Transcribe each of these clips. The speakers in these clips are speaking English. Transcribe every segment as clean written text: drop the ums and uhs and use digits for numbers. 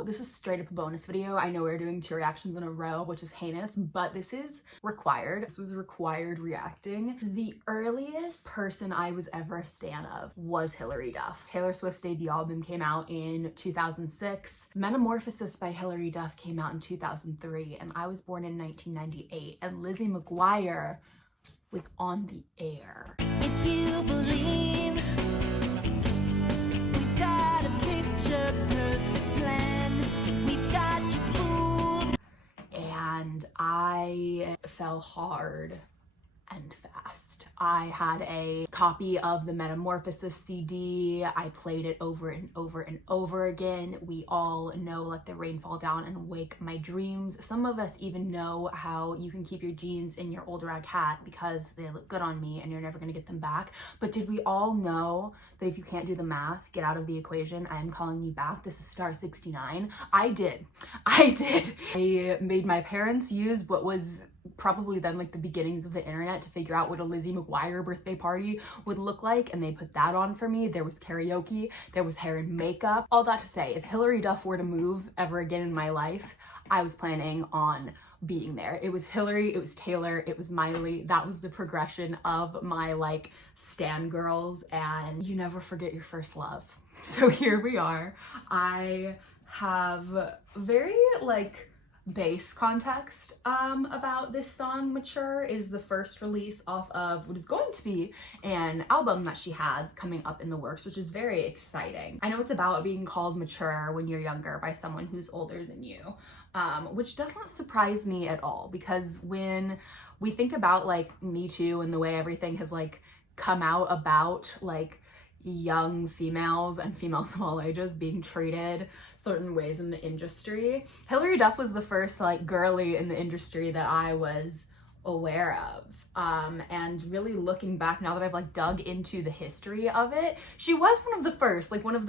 So this is straight up a bonus video. I know we're doing 2 reactions in a row, which is heinous, but this is required. This was required reacting. The earliest person I was ever a stan of was Hilary Duff. Taylor Swift's debut album came out in 2006. Metamorphosis by Hilary Duff came out in 2003, and I was born in 1998, and Lizzie McGuire was on the air. If you believe we've got a picture perfect plan, we've got you fooled. And I fell hard and fast. I had a copy of the Metamorphosis CD. I played it over and over and over again. We all know Let the Rain Fall Down and Wake My Dreams. Some of us even know how you can keep your jeans in your old rag hat because they look good on me and you're never gonna get them back. But did we all know that if you can't do the math, get out of the equation, I'm calling you back, this is star 69? I did. I made my parents use what was probably then like the beginnings of the internet to figure out what a Lizzie McGuire birthday party would look like, and they put that on for me. There was karaoke, there was hair and makeup. All that to say, if Hilary Duff were to move ever again in my life, I was planning on being there. It was Hilary, it was Taylor, it was Miley. That was the progression of my like stan girls, and you never forget your first love. So here we are. I have very like base context about this song. Mature is the first release off of what is going to be an album that she has coming up in the works, which is very exciting. I know it's about being called mature when you're younger by someone who's older than you, which doesn't surprise me at all, because when we think about like Me Too and the way everything has like come out about like young females and females of all ages being treated certain ways in the industry, Hilary Duff was the first like girly in the industry that I was aware of. And really looking back now that I've like dug into the history of it, she was one of the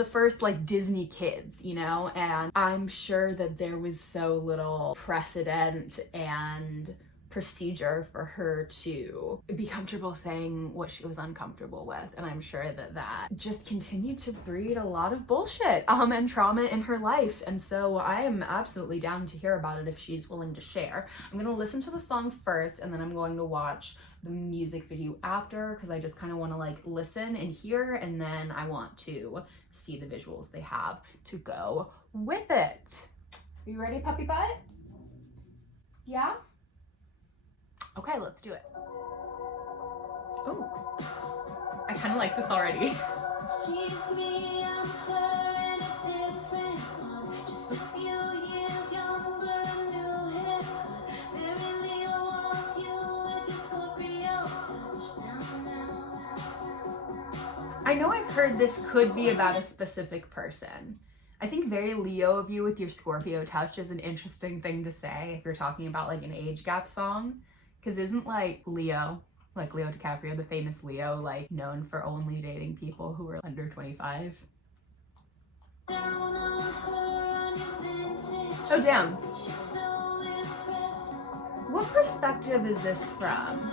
first like Disney kids, you know, and I'm sure that there was so little precedent and procedure for her to be comfortable saying what she was uncomfortable with, and I'm sure that that just continued to breed a lot of bullshit and trauma in her life, and so I am absolutely down to hear about it if she's willing to share. I'm gonna listen to the song first, and then I'm going to watch the music video after, because I just kind of want to like listen and hear, and then I want to see the visuals they have to go with it. Are you ready, puppy butt? Yeah? Okay, let's do it. Oh, I kind of like this already. She's me, I'm her, and a different one. Just a few years younger, new haircut. Very Leo of you, with your Scorpio touch. Now. I know I've heard this could be about a specific person. I think very Leo of you with your Scorpio touch is an interesting thing to say if you're talking about like an age gap song. Because isn't like Leo, like Leo DiCaprio, the famous Leo, like known for only dating people who were under 25? Oh damn. What perspective is this from?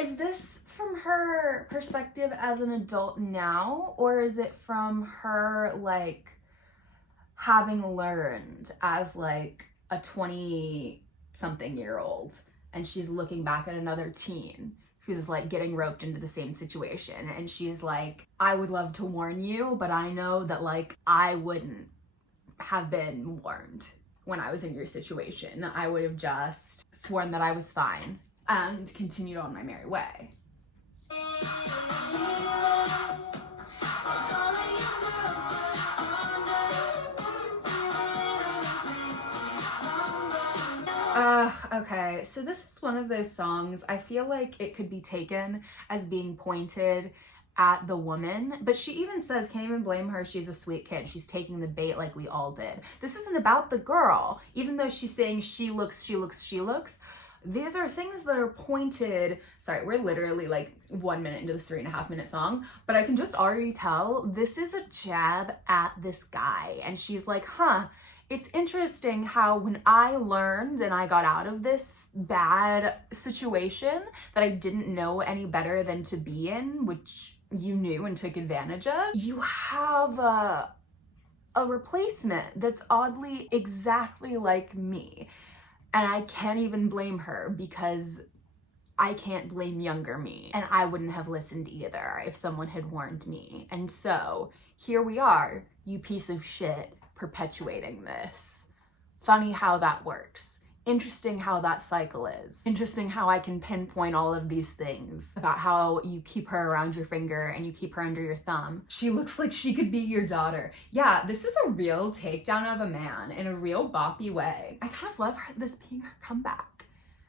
Is this from her perspective as an adult now, or is it from her like having learned as like a 20-something-year-old, and she's looking back at another teen who's like getting roped into the same situation, and she's like, I would love to warn you, but I know that like I wouldn't have been warned when I was in your situation. I would have just sworn that I was fine and continued on my merry way. Okay, so this is one of those songs, I feel like it could be taken as being pointed at the woman, but she even says, can't even blame her, she's a sweet kid, she's taking the bait like we all did. This isn't about the girl, even though she's saying she looks. These are things that are pointed, sorry, we're literally like 1 minute into this 3.5 minute song, but I can just already tell this is a jab at this guy, and she's like, huh, it's interesting how when I learned and I got out of this bad situation that I didn't know any better than to be in, which you knew and took advantage of, you have a replacement that's oddly exactly like me. And I can't even blame her because I can't blame younger me. And I wouldn't have listened either if someone had warned me. And so here we are, you piece of shit, perpetuating this. Funny how that works. Interesting how that cycle is. Interesting how I can pinpoint all of these things about how you keep her around your finger and you keep her under your thumb. She looks like she could be your daughter. Yeah, this is a real takedown of a man in a real boppy way. I kind of love this being her comeback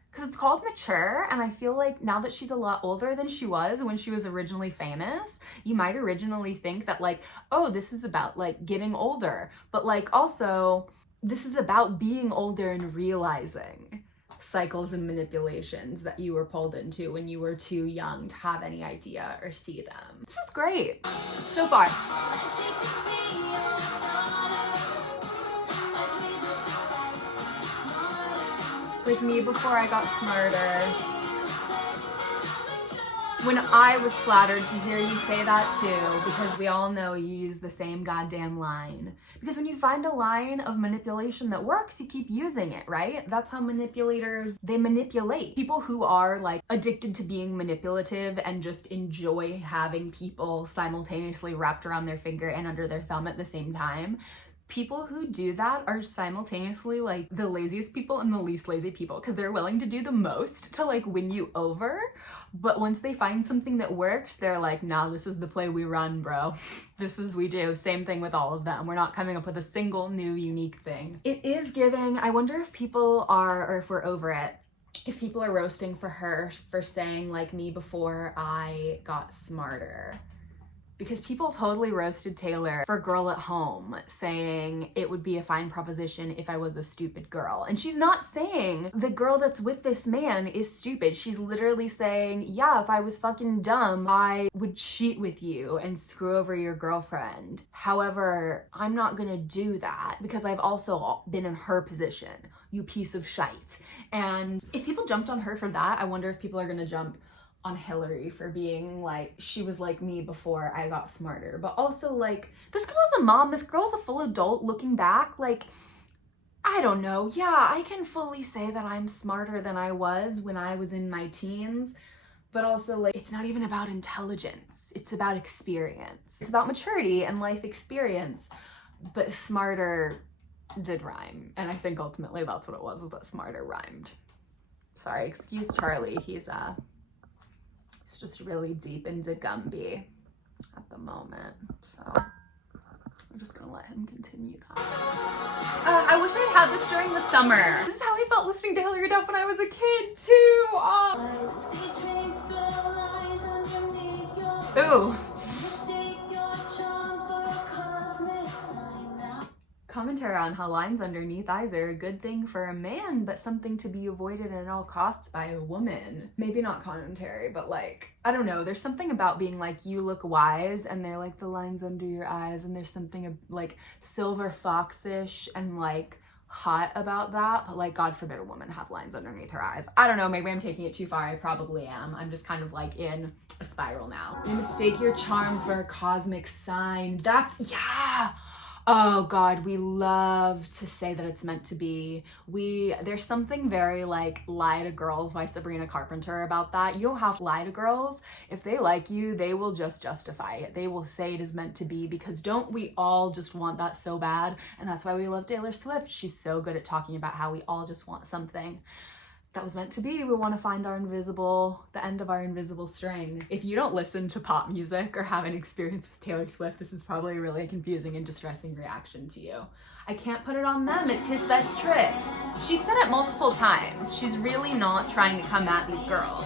because it's called mature, and I feel like now that she's a lot older than she was when she was originally famous, you might originally think that like, oh, this is about like getting older, but like also this is about being older and realizing cycles and manipulations that you were pulled into when you were too young to have any idea or see them. This is great so far. Like me before I got smarter. When I was flattered to hear you say that too, because we all know you use the same goddamn line. Because when you find a line of manipulation that works, you keep using it, right? That's how manipulators, they manipulate. People who are like addicted to being manipulative and just enjoy having people simultaneously wrapped around their finger and under their thumb at the same time. People who do that are simultaneously like the laziest people and the least lazy people because they're willing to do the most to like win you over. But once they find something that works, they're like, nah, this is the play we run, bro. This is we do. Same thing with all of them. We're not coming up with a single new unique thing. It is giving. I wonder if people are, or if we're over it, if people are roasting for her for saying like me before I got smarter. Because people totally roasted Taylor for Girl at Home, saying it would be a fine proposition if I was a stupid girl. And she's not saying the girl that's with this man is stupid. She's literally saying, yeah, if I was fucking dumb, I would cheat with you and screw over your girlfriend. However, I'm not gonna do that because I've also been in her position, you piece of shite. And if people jumped on her for that, I wonder if people are gonna jump on Hilary for being like, she was like me before I got smarter. But also like, this girl is a mom, this girl's a full adult. Looking back, like, I don't know. Yeah, I can fully say that I'm smarter than I was when I was in my teens. But also like, it's not even about intelligence. It's about experience. It's about maturity and life experience. But smarter did rhyme. And I think ultimately that's what it was that smarter rhymed. Sorry, excuse Charlie. He's just really deep into Gumby at the moment, so I'm just gonna let him continue that. I wish I'd had this during the summer. This is how I felt listening to Hilary Duff when I was a kid too. Ooh. Commentary on how lines underneath eyes are a good thing for a man, but something to be avoided at all costs by a woman. Maybe not commentary, but like, I don't know. There's something about being like, you look wise, and they're like the lines under your eyes, and there's something like silver foxish and like hot about that, but like, God forbid a woman have lines underneath her eyes. I don't know, maybe I'm taking it too far. I probably am. I'm just kind of like in a spiral now. You mistake your charm for a cosmic sign. That's, yeah. Oh God, we love to say that it's meant to be. There's something very like Lie to Girls by Sabrina Carpenter about that. You don't have to lie to girls. If they like you, they will just justify it. They will say it is meant to be, because don't we all just want that so bad? And that's why we love Taylor Swift. She's so good at talking about how we all just want something that was meant to be. We want to find the end of our invisible string. If you don't listen to pop music or have an experience with Taylor Swift, this is probably a really confusing and distressing reaction to you. I can't put it on them, it's his best trick. She said it multiple times. She's really not trying to come at these girls.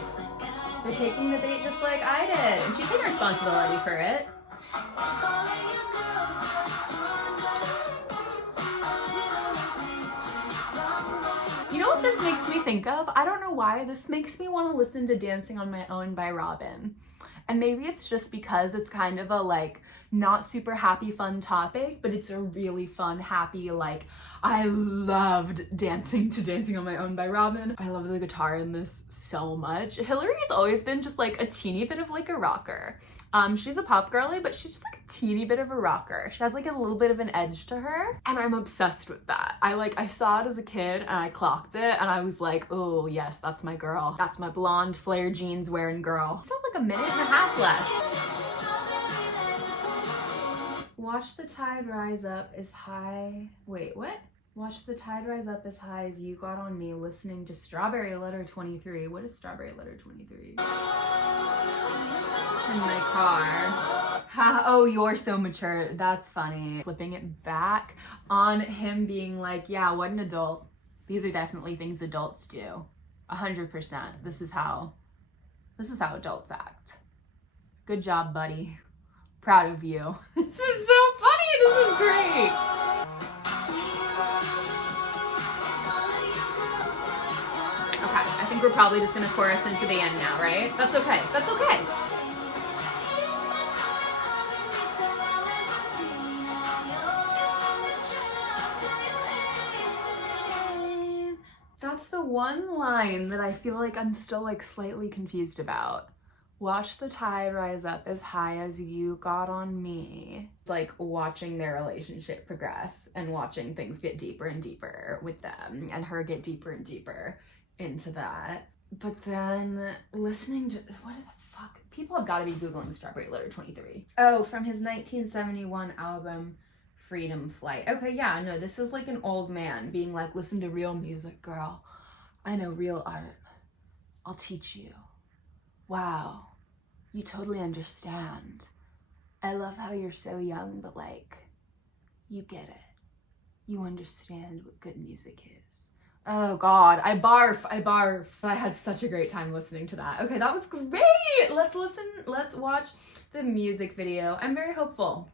They're taking the bait just like I did, and she's taking responsibility for it. You know what this makes me think of? I don't know why. This makes me want to listen to Dancing on My Own by Robin. And maybe it's just because it's kind of a like not super happy, fun topic, but it's a really fun, happy, like, I loved dancing to Dancing on My Own by Robin. I love the guitar in this so much. Hilary's always been just like a teeny bit of like a rocker. She's a pop girly, but she's just like a teeny bit of a rocker. She has like a little bit of an edge to her, and I'm obsessed with that. I saw it as a kid and I clocked it and I was like, oh yes, that's my girl. That's my blonde flare jeans wearing girl. Still like a minute and a half left. Watch the tide rise up as high. Wait, what? Watch the tide rise up as high as you got on me listening to Strawberry Letter 23. What is Strawberry Letter 23? In my car. Oh, you're so mature. That's funny. Flipping it back on him being like, yeah, what an adult. These are definitely things adults do. 100%. This is how adults act. Good job, buddy. Proud of you. This is so funny. This is great. Okay, I think we're probably just gonna chorus into the end now, right? That's okay. That's okay. That's the one line that I feel like I'm still like slightly confused about. Watch the tide rise up as high as you got on me. It's like watching their relationship progress and watching things get deeper and deeper with them and her get deeper and deeper into that. But then listening to, what the fuck? People have got to be Googling Strawberry Letter 23. Oh, from his 1971 album, Freedom Flight. Okay, yeah, no, this is like an old man being like, listen to real music, girl. I know real art. I'll teach you. Wow, you totally understand. I love how you're so young, but like, you get it. You understand what good music is. Oh God, I barf. I had such a great time listening to that. Okay, that was great. Let's watch the music video. I'm very hopeful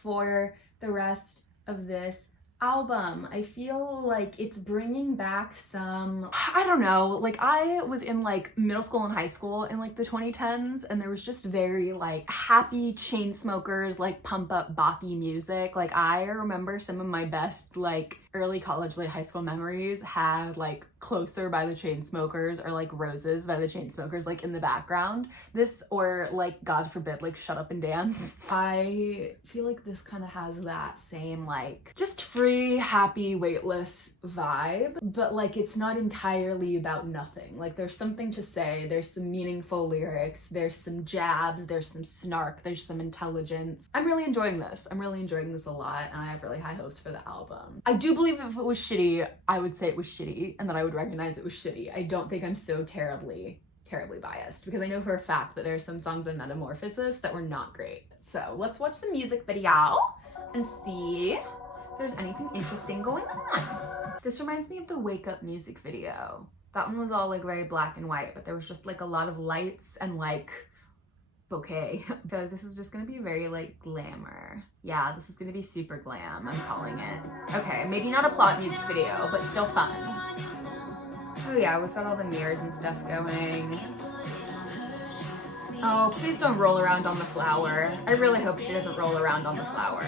for the rest of this album. I feel like it's bringing back some, I don't know, like I was in like middle school and high school in like the 2010s, and there was just very like happy chain smokers, like pump up boppy music. Like I remember some of my best like early college, late high school memories had like Closer by the Chainsmokers or like Roses by the Chainsmokers like in the background. This, or like God forbid, like Shut Up and Dance. I feel like this kind of has that same like just free, happy, weightless vibe, but like it's not entirely about nothing. Like there's something to say, there's some meaningful lyrics, there's some jabs, there's some snark, there's some intelligence. I'm really enjoying this. I'm really enjoying this a lot, and I have really high hopes for the album. I do believe if it was shitty, I would say it was shitty and that I would recognize it was shitty. I don't think I'm so terribly biased, because I know for a fact that there are some songs in Metamorphosis that were not great. So let's watch the music video and see if there's anything interesting going on. This reminds me of the Wake Up music video. That one was all like very black and white, but there was just like a lot of lights and like bouquet. I feel like this is just gonna be very like glamour. Yeah, this is gonna be super glam, I'm calling it. Okay, maybe not a plot music video, but still fun. Oh yeah, we've got all the mirrors and stuff going. Oh, please don't roll around on the flower. I really hope she doesn't roll around on the flower.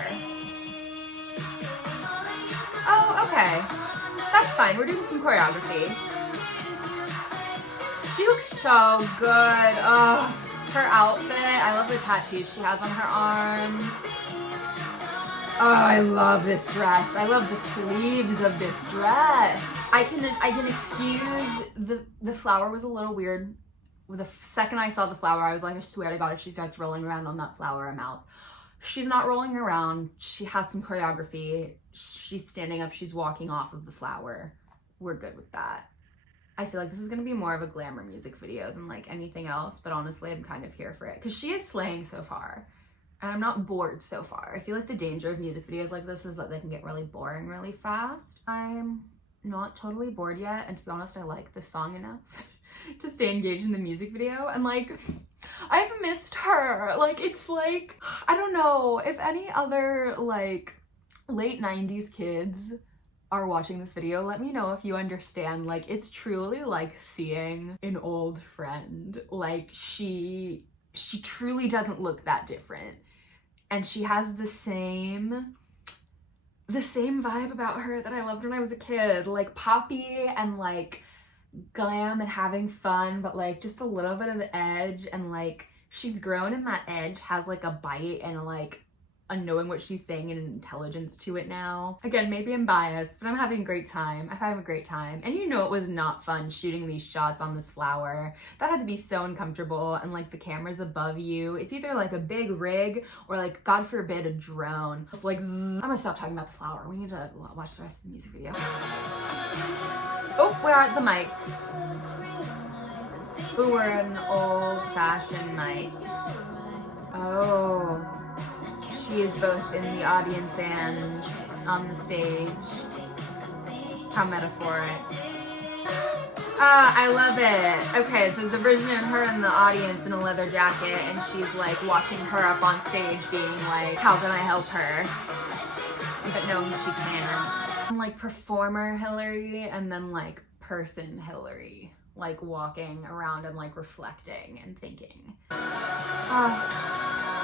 Oh, okay. That's fine, we're doing some choreography. She looks so good. Oh, her outfit, I love the tattoos she has on her arms. Oh, I love this dress. I love the sleeves of this dress. I can excuse the flower was a little weird. The second I saw the flower, I was like, I swear to God, if she starts rolling around on that flower, I'm out. She's not rolling around. She has some choreography. She's standing up. She's walking off of the flower. We're good with that. I feel like this is going to be more of a glamour music video than like anything else, but honestly, I'm kind of here for it because she is slaying so far. And I'm not bored so far. I feel like the danger of music videos like this is that they can get really boring really fast. I'm not totally bored yet, and to be honest, I like this song enough to stay engaged in the music video. And like, I've missed her. Like, it's like, I don't know, if any other like late 90s kids are watching this video, let me know if you understand. Like, it's truly like seeing an old friend. Like, she truly doesn't look that different. and she has the same vibe about her that I loved when I was a kid, like poppy and like glam and having fun, but like just a little bit of the edge, and like she's grown in that edge, has like a bite and like a knowing what she's saying and an intelligence to it now. Again, maybe I'm biased, but I'm having a great time. I'm having a great time. And you know it was not fun shooting these shots on this flower. That had to be so uncomfortable, and like the camera's above you. It's either like a big rig or like, God forbid, a drone. It's like, zzz. I'm gonna stop talking about the flower. We need to watch the rest of the music video. Oh, we're at the mic. Ooh, we're an old-fashioned mic. Oh. She is both in the audience and on the stage. How metaphoric. I love it. Okay, so there's a version of her in the audience in a leather jacket, and she's like watching her up on stage being like, how can I help her? But knowing she can. I'm like performer Hilary, and then like person Hilary, like walking around and like reflecting and thinking.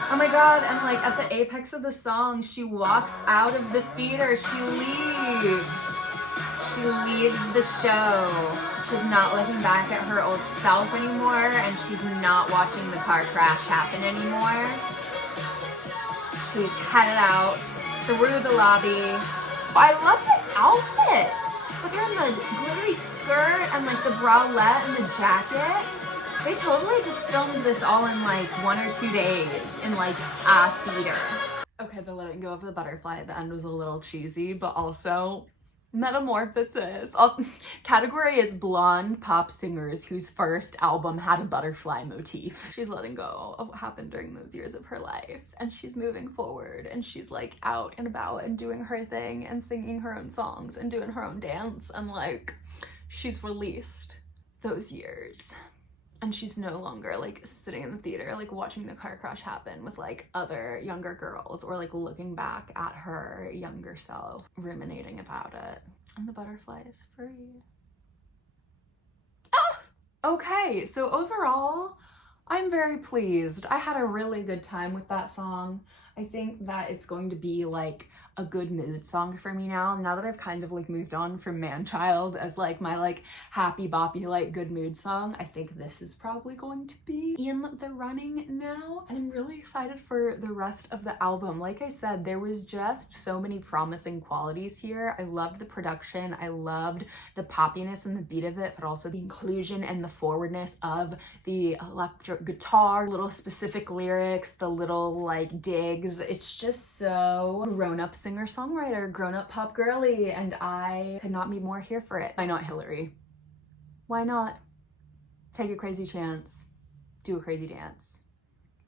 Oh my God, and like at the apex of the song, she walks out of the theater, she leaves the show. She's not looking back at her old self anymore, and she's not watching the car crash happen anymore. She's headed out through the lobby. I love this outfit! With her in the glittery skirt and like the bralette and the jacket. They totally just filmed this all in like 1 or 2 days in like a theater. Okay, the letting go of the butterfly at the end was a little cheesy, but also metamorphosis. Category is blonde pop singers whose first album had a butterfly motif. She's letting go of what happened during those years of her life, and she's moving forward, and she's like out and about and doing her thing and singing her own songs and doing her own dance, and like she's released those years. And she's no longer like sitting in the theater like watching the car crash happen with like other younger girls, or like looking back at her younger self ruminating about it. And the butterfly is free. Ah! Okay, so overall I'm very pleased. I had a really good time with that song. I think that it's going to be like a good mood song for me now that I've kind of like moved on from Man-Child as like my like happy boppy like good mood song. I think this is probably going to be in the running now, and I'm really excited for the rest of the album. Like I said, there was just so many promising qualities here. I loved the production, I loved the poppiness and the beat of it, but also the inclusion and the forwardness of the electric guitar, little specific lyrics, the little like digs. It's just so grown-up singer-songwriter, grown-up pop girly, and I could not be more here for it. Why not, Hilary? Why not? Take a crazy chance. Do a crazy dance.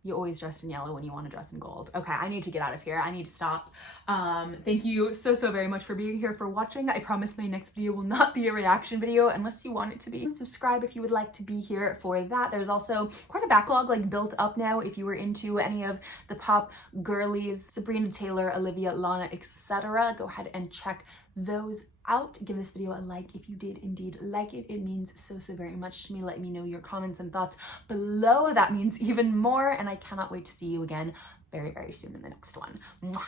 You always dressed in yellow when you want to dress in gold. Okay, I need to get out of here. I need to stop. Thank you so very much for being here, for watching. I promise my next video will not be a reaction video unless you want it to be. Subscribe if you would like to be here for that. There's also quite a backlog like built up now if you were into any of the pop girlies, Sabrina Taylor, Olivia, Lana, etc. Go ahead and check those out. Give this video a like if you did indeed like it. It means so very much to me. Let me know your comments and thoughts below. That means even more, and I cannot wait to see you again very soon in the next one. Mwah.